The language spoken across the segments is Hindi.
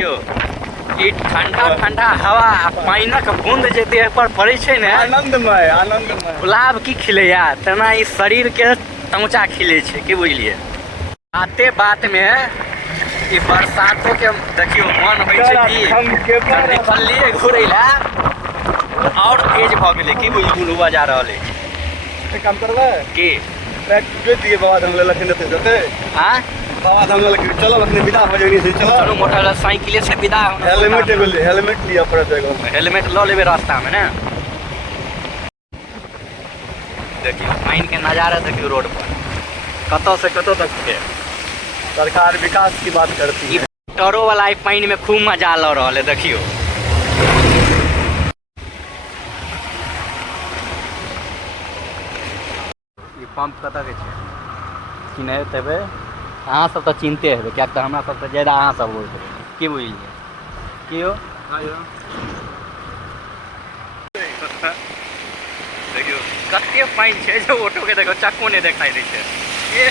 यो ई ठंडा ठंडा हवा पानिक बूंद जे देह पर पड़े छै ने, आनंदमय आनंदमय। गुलाब की खिलैया तेना ई शरीर के तमचा खिले छै की बुझलिए। बाते बात में ई बरसातों के देखियो मन होइ छै कि निकलिए घुरे ला और तेज भ गेले की बुझलू हुआ जा रहल है। काम करबे की ट्रैक जोत दिए बाबा धाम ले लखन देते जते। हां बाबा धाम ले चलो अपने विदा हो जानी से चलो। चलो मोटरसाइकिल से विदा होना। हेलमेट लिया पड़त है। हेलमेट लो लेबे रास्ता में ना। देखियो पानी के नजारा देखियो रोड पर कतौ से कतौ तक के सरकार विकास की बात करती है। टरो वाला पानी में खूब मजा ल रहा है देखियो। ये पंप कतऽ के छै चिन्हैत हेबै अहाँ सब तऽ चिन्हते हेबै, किएक तऽ हमरा सबसँ ज्यादा अहाँ सब होइत हेबै की बुझलियै की हो। देखियो कते पानि छै जे ऑटो के देखो चक्को नहीं दिखाई दै छै। ये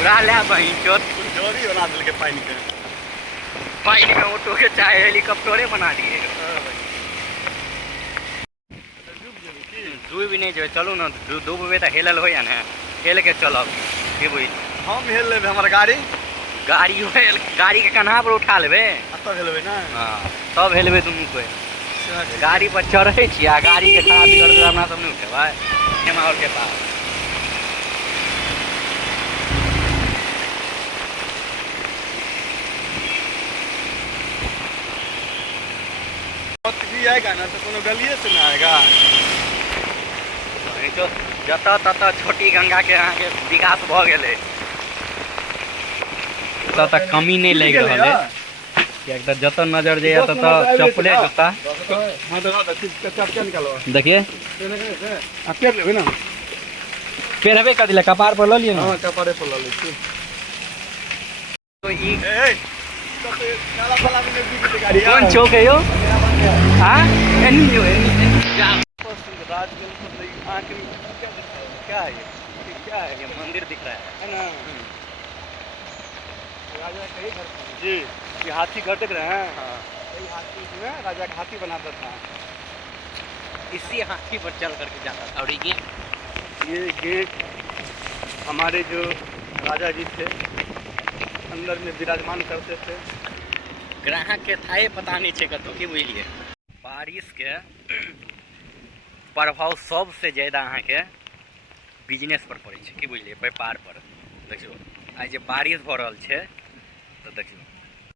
उड़ा लै बही चोट जोरी बना देलके पानी के। पानी में ऑटो के चाहे हेलीकॉप्टरे बना दिए। डूब भी नहीं जो चलू ना डूबे तो हेलल हो या ना हेल के चलब की बुझ। हम हेल लेबे हमार गाड़ी गाड़ी के कन्हा पर उठा लेबे तब हेलबे ना। हाँ तब हेलबे दुनू कोई गाड़ी पर चढ़े छी आ गाड़ी के खराब कर दे हमरा सब नहीं उठेबै हेमाउर के पास। भी आएगा ना तो कोनो गलिए से ना आएगा। जो जतऽ ततऽ छोटी गंगा के अहाँ के विकास भ गेलै ततऽ कमी नहीं लग रहल है। किएक तऽ जतऽ नजर जाइए ततऽ चप्पले जूता। हां तो चप्पल निकालो देखिए आ पेड़ लेबे ना। पेरबे कर दिले कपार पर ल लिए ना। हां कपारे पर ल ले छी। तो ई काला वाला में बीच गाड़ी कौन चौक है यो। हां एनी यो एनी राजगल को आंख में क्या है क्या है ये मंदिर दिख रहा है ना। राजा कहीं घर जी ये हाथी घर देख रहे हैं। हाँ यही हाथी में राजा का हाथी बनाता था। इसी हाथी पर चल करके जाता था। और ये गेट हमारे जो राजा जी थे अंदर में विराजमान करते थे। ग्राहक के थाए पता नहीं छे कतो की बुझलिए। बारिश के प्रभाव सबसे ज्यादा अहाँ के बिजनेस पर पड़े छे की बुझलिए व्यापार पर। देखियो आज जे बारिश भ रहल छे तो देखियो